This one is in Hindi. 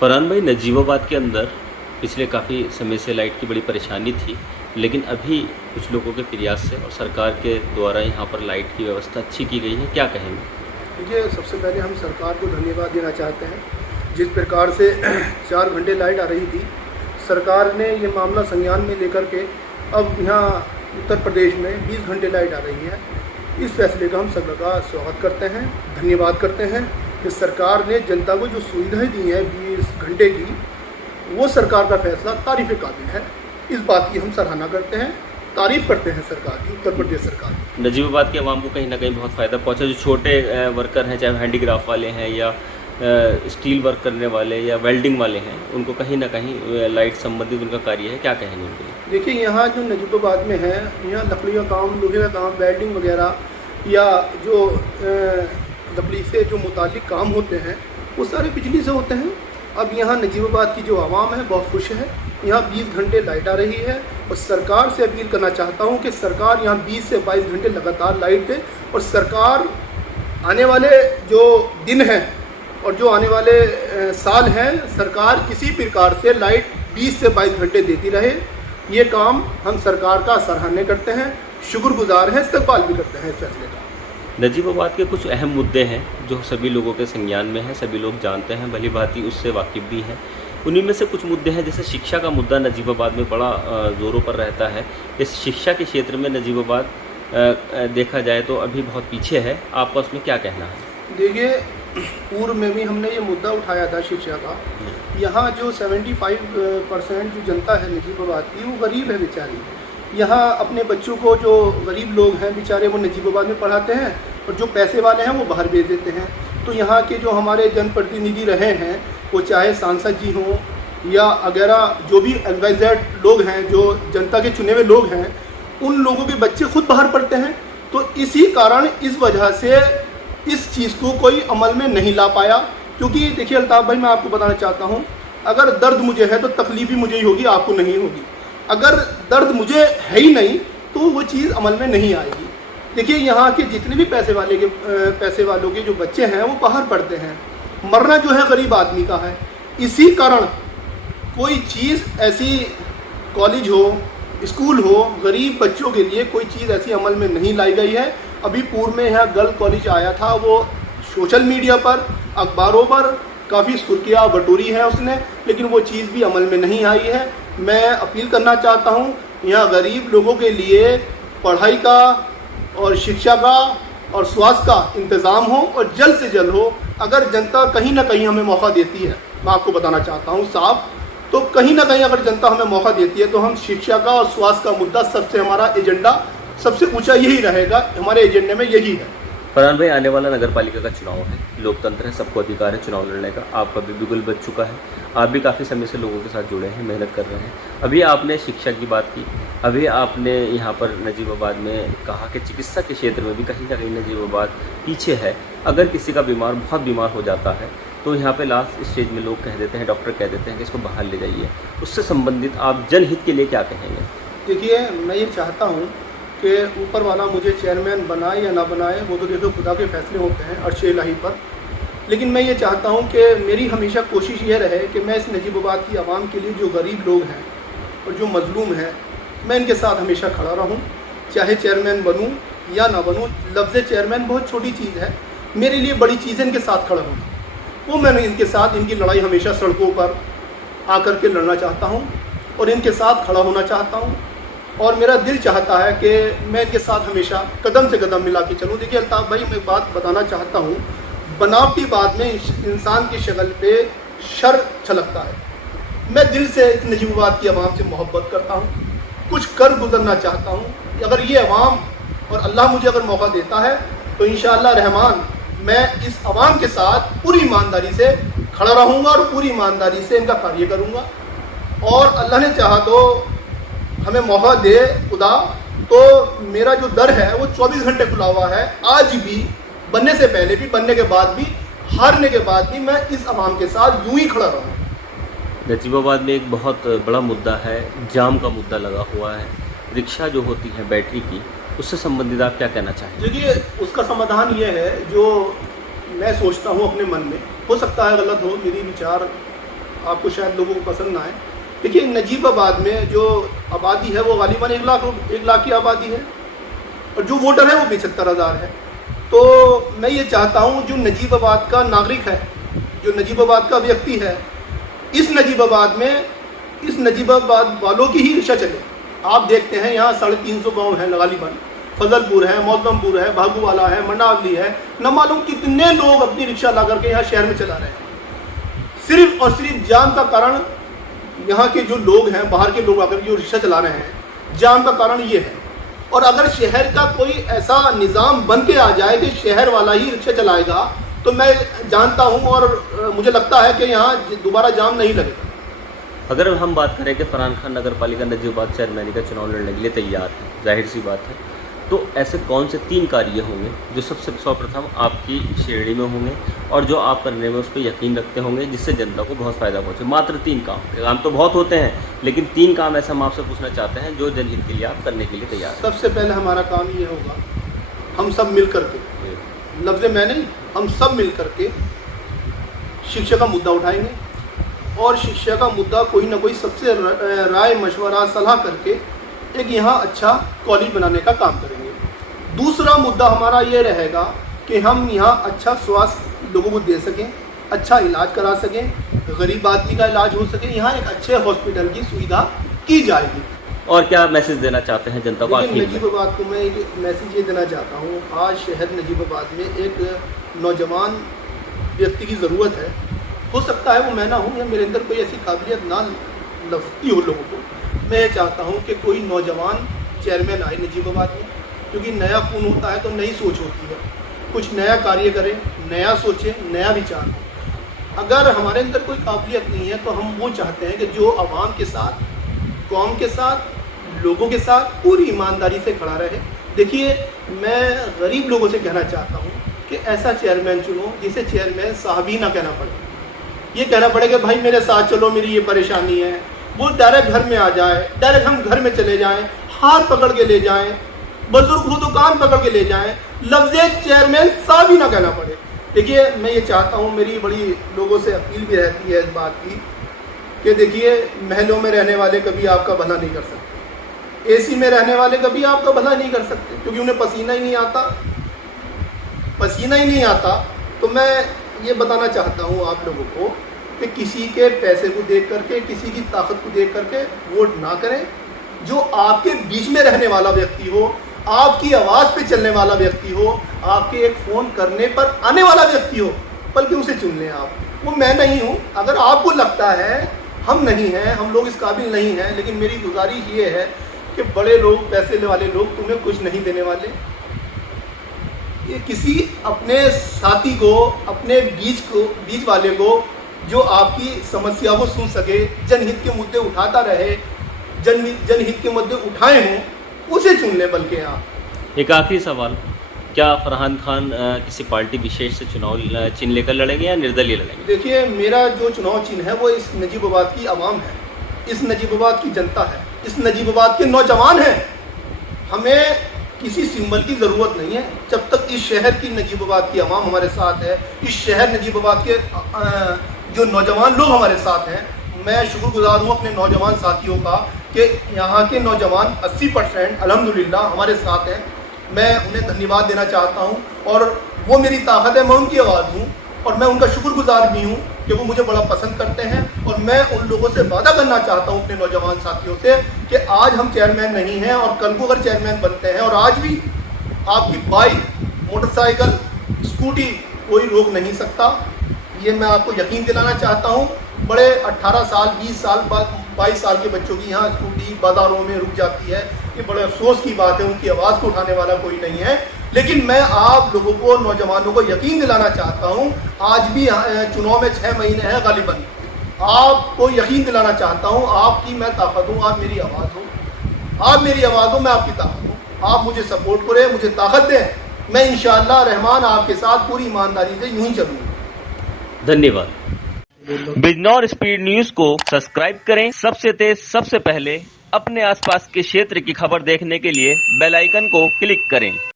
फरहान भाई, नजीबाबाद के अंदर पिछले काफ़ी समय से लाइट की बड़ी परेशानी थी, लेकिन अभी कुछ लोगों के प्रयास से और सरकार के द्वारा यहाँ पर लाइट की व्यवस्था अच्छी की गई है। क्या कहेंगे? देखिए, सबसे पहले हम सरकार को धन्यवाद देना चाहते हैं। जिस प्रकार से 4 घंटे लाइट आ रही थी, सरकार ने ये मामला संज्ञान में लेकर के अब यहाँ उत्तर प्रदेश में 20 घंटे लाइट आ रही है। इस फैसले का हम सबका स्वागत करते हैं, धन्यवाद करते हैं कि सरकार ने जनता को जो सुविधाएं दी हैं 20 घंटे की, वो सरकार का फैसला तारीफ़ काबिल है। इस बात की हम सराहना करते हैं, तारीफ़ करते हैं सरकार की, उत्तर प्रदेश सरकार की। नजीबाबाद के आवाम को कहीं ना कहीं बहुत फ़ायदा पहुँचा। जो छोटे वर्कर हैं, चाहे हैंडीक्राफ्ट वाले हैं या स्टील वर्क करने वाले या वेल्डिंग वाले हैं, उनको कहीं ना कहीं लाइट संबंधित उनका कार्य है। क्या कहेंगे उनके लिए? देखिए, यहाँ जो नजीबाबाद में है, यहाँ लकड़ी का काम, लोहे का काम, वेल्डिंग वगैरह या जो लकड़ी से जो मुतालिक काम होते हैं, वो सारे बिजली से होते हैं। अब यहाँ नजीबाबाद की जो आवाम है बहुत खुश है। यहाँ 20 घंटे लाइट आ रही है और सरकार से अपील करना चाहता हूँ कि सरकार यहाँ 20 से 22 घंटे लगातार लाइट दे। और सरकार आने वाले जो दिन हैं और जो आने वाले साल हैं, सरकार इसी प्रकार से लाइट 20 से 22 घंटे देती रहे। ये काम हम सरकार का सराहनीय करते हैं, शुक्रगुजार हैं, इस्तकबाल भी करते हैं इस फैसले का। नजीबाबाद के कुछ अहम मुद्दे हैं जो सभी लोगों के संज्ञान में हैं, सभी लोग जानते हैं, भली भांति उससे वाकिफ़ भी हैं। उन्हीं में से कुछ मुद्दे हैं, जैसे शिक्षा का मुद्दा नजीबाबाद में बड़ा ज़ोरों पर रहता है। इस शिक्षा के क्षेत्र में नजीबाबाद देखा जाए तो अभी बहुत पीछे है। आपका उसमें क्या कहना है? देखिए, पूर्व में भी हमने ये मुद्दा उठाया था शिक्षा का। यहाँ जो 75% जो जनता है नजीबाबाद की, वो गरीब है बेचारी। यहाँ अपने बच्चों को जो गरीब लोग हैं बेचारे, वो नजीबाबाद में पढ़ाते हैं और जो पैसे वाले हैं वो बाहर भेज देते हैं। तो यहाँ के जो हमारे जनप्रतिनिधि रहे हैं, वो चाहे सांसद जी हों या वगैरह जो भी एडवाइजर लोग हैं, जो जनता के चुने हुए लोग हैं, उन लोगों के बच्चे खुद बाहर पढ़ते हैं। तो इसी कारण, इस वजह से इस चीज़ को कोई अमल में नहीं ला पाया। क्योंकि देखिए अल्ताफ़ भाई, मैं आपको बताना चाहता हूँ, अगर दर्द मुझे है तो तकलीफ भी मुझे ही होगी, आपको नहीं होगी। अगर दर्द मुझे है ही नहीं तो वो चीज़ अमल में नहीं आएगी। देखिए, यहाँ के जितने भी पैसे वालों के जो बच्चे हैं वो बाहर पढ़ते हैं। मरना जो है गरीब आदमी का है। इसी कारण कोई चीज़ ऐसी, कॉलेज हो, स्कूल हो, गरीब बच्चों के लिए कोई चीज़ ऐसी अमल में नहीं लाई गई है। अभी पूर्व में यहाँ गर्ल कॉलेज आया था, वो सोशल मीडिया पर, अखबारों पर काफ़ी सुर्खियाँ बटोरी है उसने, लेकिन वो चीज़ भी अमल में नहीं आई है। मैं अपील करना चाहता हूँ, यहाँ गरीब लोगों के लिए पढ़ाई का और शिक्षा का और स्वास्थ्य का इंतज़ाम हो और जल्द से जल्द हो। अगर जनता कहीं ना कहीं हमें मौका देती है, मैं आपको बताना चाहता हूँ साहब, तो कहीं ना कहीं अगर जनता हमें मौका देती है तो हम शिक्षा का और स्वास्थ्य का मुद्दा सबसे, हमारा एजेंडा सबसे ऊंचा यही रहेगा, हमारे एजेंडे में यही है। फरहान भाई, आने वाला नगर पालिका का चुनाव है, लोकतंत्र है, सबको अधिकार है चुनाव लड़ने का। आपका भी बिल्कुल बच चुका है, आप भी काफ़ी समय से लोगों के साथ जुड़े हैं, मेहनत कर रहे हैं। अभी आपने शिक्षा की बात की, अभी आपने यहाँ पर नजीबाबाद में कहा कि चिकित्सा के क्षेत्र में भी कहीं ना कहीं नजीबाबाद पीछे है। अगर किसी का बहुत बीमार हो जाता है तो यहाँ पे लास्ट स्टेज में लोग कह देते हैं, डॉक्टर कह देते हैं कि इसको बाहर ले जाइए। उससे संबंधित आप जनहित के लिए क्या कहेंगे? देखिए, मैं ये चाहता हूँ कि ऊपर वाला मुझे चेयरमैन बनाए या ना बनाए, वो तो देखो खुदा के फैसले होते हैं अर्श इलाही पर। लेकिन मैं ये चाहता हूँ कि मेरी हमेशा कोशिश ये रहे कि मैं इस नजीबाबाद की आवाम के लिए, जो गरीब लोग हैं और जो मजलूम हैं, मैं इनके साथ हमेशा खड़ा रहूँ, चाहे चेयरमैन बनूँ या ना बनूँ। लफ्ज़ चेयरमैन बहुत छोटी चीज़ है, मेरे लिए बड़ी चीज़ है इनके साथ खड़ा हूँ। वो मैंने इनके साथ, इनकी लड़ाई हमेशा सड़कों पर आकर के लड़ना चाहता हूँ और इनके साथ खड़ा होना चाहता हूँ। और मेरा दिल चाहता है कि मैं इनके साथ हमेशा कदम से कदम मिला के चलूँ। देखिए अल्ताफ़ भाई, मैं बात बताना चाहता हूँ, बनावटी बात में इंसान की शक्ल पे शर छलकता है। मैं दिल से नजीबाबाद की आवाम से मोहब्बत करता हूँ, कुछ कर गुजरना चाहता हूँ। अगर ये आवाम और अल्लाह मुझे अगर मौका देता है तो इंशाअल्लाह रहमान मैं इस आवाम के साथ पूरी ईमानदारी से खड़ा रहूँगा और पूरी ईमानदारी से इनका कार्य करूँगा। और अल्लाह ने चाहा तो हमें मौका दे खुदा, तो मेरा जो दर है वो 24 घंटे खुला हुआ है। आज भी, बनने से पहले भी, बनने के बाद भी, हारने के बाद भी, मैं इस आवाम के साथ यूं ही खड़ा रहूँ। नजीबाबाद में एक बहुत बड़ा मुद्दा है, जाम का मुद्दा लगा हुआ है। रिक्शा जो होती है बैटरी की, उससे संबंधित आप क्या कहना चाहेंगे? देखिए, उसका समाधान ये है, जो मैं सोचता हूँ अपने मन में, हो सकता है गलत हो, मेरी विचार आपको शायद लोगों को पसंद ना आए। देखिए, नजीबाबाद में जो आबादी है वो गालिबन 1 लाख की आबादी है और जो वोटर है वो 75,000 है। तो मैं ये चाहता हूँ जो नजीबाबाद का नागरिक है, जो नजीबाबाद का व्यक्ति है, इस नजीबाबाद वालों की ही रिक्शा चले। आप देखते हैं यहाँ 350 गाँव हैं गालिबन, फजलपुर है, मौजमपुर है, भागूवाला है, मंडावली है, न मालूम कितने लोग अपनी रिक्शा ला करके यहाँ शहर में चला रहे हैं। सिर्फ और सिर्फ जाम का कारण, यहाँ के जो लोग हैं, बाहर के लोग आकर जो रिक्शा चला रहे हैं, जाम का कारण ये है। और अगर शहर का कोई ऐसा निज़ाम बन के आ जाए कि शहर वाला ही रिक्शा चलाएगा, तो मैं जानता हूँ और मुझे लगता है कि यहाँ दोबारा जाम नहीं लगेगा। अगर हम बात करें कि फरहान खान नगर पालिका नजीबाबाद चेयरमैन का चुनाव लड़ने के लिए तैयार है, जाहिर सी बात है, तो ऐसे कौन से 3 कार्य होंगे जो सबसे सर्वप्रथम आपकी श्रेणी में होंगे और जो आप करने में उस पर यकीन रखते होंगे, जिससे जनता को बहुत फ़ायदा पहुँचे? मात्र 3 काम तो बहुत होते हैं, लेकिन 3 काम ऐसा हम आपसे पूछना चाहते हैं जो जनहित के लिए आप करने के लिए तैयार हैं। सबसे पहले हमारा काम ये होगा, हम सब मिल करके, लफ्ज़ मैं नहीं, हम सब मिल करके शिक्षा का मुद्दा उठाएंगे और शिक्षा का मुद्दा कोई ना कोई सबसे राय मशवरा सलाह करके एक यहाँ अच्छा कॉलेज बनाने का काम करेंगे। दूसरा मुद्दा हमारा ये रहेगा कि हम यहाँ अच्छा स्वास्थ्य लोगों को दे सकें, अच्छा इलाज करा सकें, गरीब आदमी का इलाज हो सके, यहाँ एक अच्छे हॉस्पिटल की सुविधा की जाएगी। और क्या मैसेज देना चाहते हैं जनता को? नजीबाबाद को मैं एक मैसेज ये देना चाहता हूँ, आज शहर नजीबाबाद में एक नौजवान व्यक्ति की ज़रूरत है। हो सकता है वो मैं ना हूँ या मेरे अंदर कोई ऐसी काबिलियत ना लगती हो लोगों को। मैं चाहता हूँ कि कोई नौजवान चेयरमैन आए नजीबाबाद में, क्योंकि नया खून होता है तो नई सोच होती है। कुछ नया कार्य करें, नया सोचें, नया विचार। अगर हमारे अंदर कोई काबिलियत नहीं है तो हम वो चाहते हैं कि जो आवाम के साथ, कौम के साथ, लोगों के साथ पूरी ईमानदारी से खड़ा रहे। देखिए, मैं गरीब लोगों से कहना चाहता हूँ कि ऐसा चेयरमैन चुनो जिसे चेयरमैन साहब ही ना कहना पड़े, ये कहना पड़े कि भाई मेरे साथ चलो, मेरी ये परेशानी है। वो डायरेक्ट घर में आ जाए, डायरेक्ट हम घर में चले जाएं, हाथ पकड़ के ले जाएं, बुजुर्ग हो तो कान पकड़ के ले जाएं, लफ्ज़ चेयरमैन साहब ही ना कहना पड़े। देखिए, मैं ये चाहता हूँ, मेरी बड़ी लोगों से अपील भी रहती है इस बात की कि देखिए, महलों में रहने वाले कभी आपका भला नहीं कर सकते, एसी में रहने वाले कभी आपका भला नहीं कर सकते, क्योंकि उन्हें पसीना ही नहीं आता। तो मैं ये बताना चाहता हूँ आप लोगों को कि किसी के पैसे को देख करके, किसी की ताकत को देख करके वोट ना करें। जो आपके बीच में रहने वाला व्यक्ति हो, आपकी आवाज़ पे चलने वाला व्यक्ति हो, आपके एक फ़ोन करने पर आने वाला व्यक्ति हो, बल्कि उसे चुन लें आप। वो मैं नहीं हूँ। अगर आपको लगता है हम नहीं हैं, हम लोग इस काबिल नहीं हैं, लेकिन मेरी गुजारिश ये है कि बड़े लोग, पैसे वाले लोग तुम्हें कुछ नहीं देने वाले। ये किसी अपने साथी को, अपने बीच वाले को, जो आपकी समस्या को सुन सके, जनहित के मुद्दे उठाता रहे, जनहित के मुद्दे उठाए हों, उसे चुन ले। बल्कि आप, एक आखिरी सवाल, क्या फरहान खान किसी पार्टी विशेष से चुनाव चिन्ह लेकर लड़ेंगे या निर्दलीय लड़ेंगे? देखिए, मेरा जो चुनाव चिन्ह है वो इस नजीबाबाद की आवाम है, इस नजीबाबाद की जनता है, इस नजीबाबाद के नौजवान हैं। हमें किसी सिंबल की ज़रूरत नहीं है। जब तक इस शहर की नजीबाबाद की आवाम हमारे साथ है, इस शहर नजीबाबाद के जो नौजवान लोग हमारे साथ हैं, मैं शुक्रगुजार हूँ अपने नौजवान साथियों का कि यहाँ के नौजवान 80% अल्हम्दुलिल्लाह हमारे साथ हैं। मैं उन्हें धन्यवाद देना चाहता हूँ और वो मेरी ताकत है, मैं उनकी आवाज़ हूँ और मैं उनका शुक्रगुजार भी हूँ कि वो मुझे बड़ा पसंद करते हैं। और मैं उन लोगों से वादा करना चाहता हूँ अपने नौजवान साथियों से कि आज हम चेयरमैन नहीं हैं और कल को अगर चेयरमैन बनते हैं, और आज भी आपकी बाइक, मोटरसाइकिल, स्कूटी कोई रोक नहीं सकता। ये मैं आपको यकीन दिलाना चाहता हूँ। बड़े 18 साल, 20 साल, 22 साल के बच्चों की यहाँ स्कूटी बाज़ारों में रुक जाती है। ये बड़े अफसोस की बात है, उनकी आवाज़ को उठाने वाला कोई नहीं है। लेकिन मैं आप लोगों को, नौजवानों को यकीन दिलाना चाहता हूँ, आज भी चुनाव में 6 महीने हैं गालिबन, आपको यकीन दिलाना चाहता हूँ, आपकी मैं ताकत हूँ, आप मेरी आवाज़ हो, आप मेरी आवाज़ हो, मैं आपकी ताकत हूँ। आप मुझे सपोर्ट करें, मुझे ताकत दें, मैं इंशाअल्लाह रहमान आपके साथ पूरी ईमानदारी से यूं ही चलूँगा। धन्यवाद। बिजनौर स्पीड न्यूज को सब्सक्राइब करें। सबसे तेज, सबसे पहले अपने आसपास के क्षेत्र की खबर देखने के लिए बेल आइकन को क्लिक करें।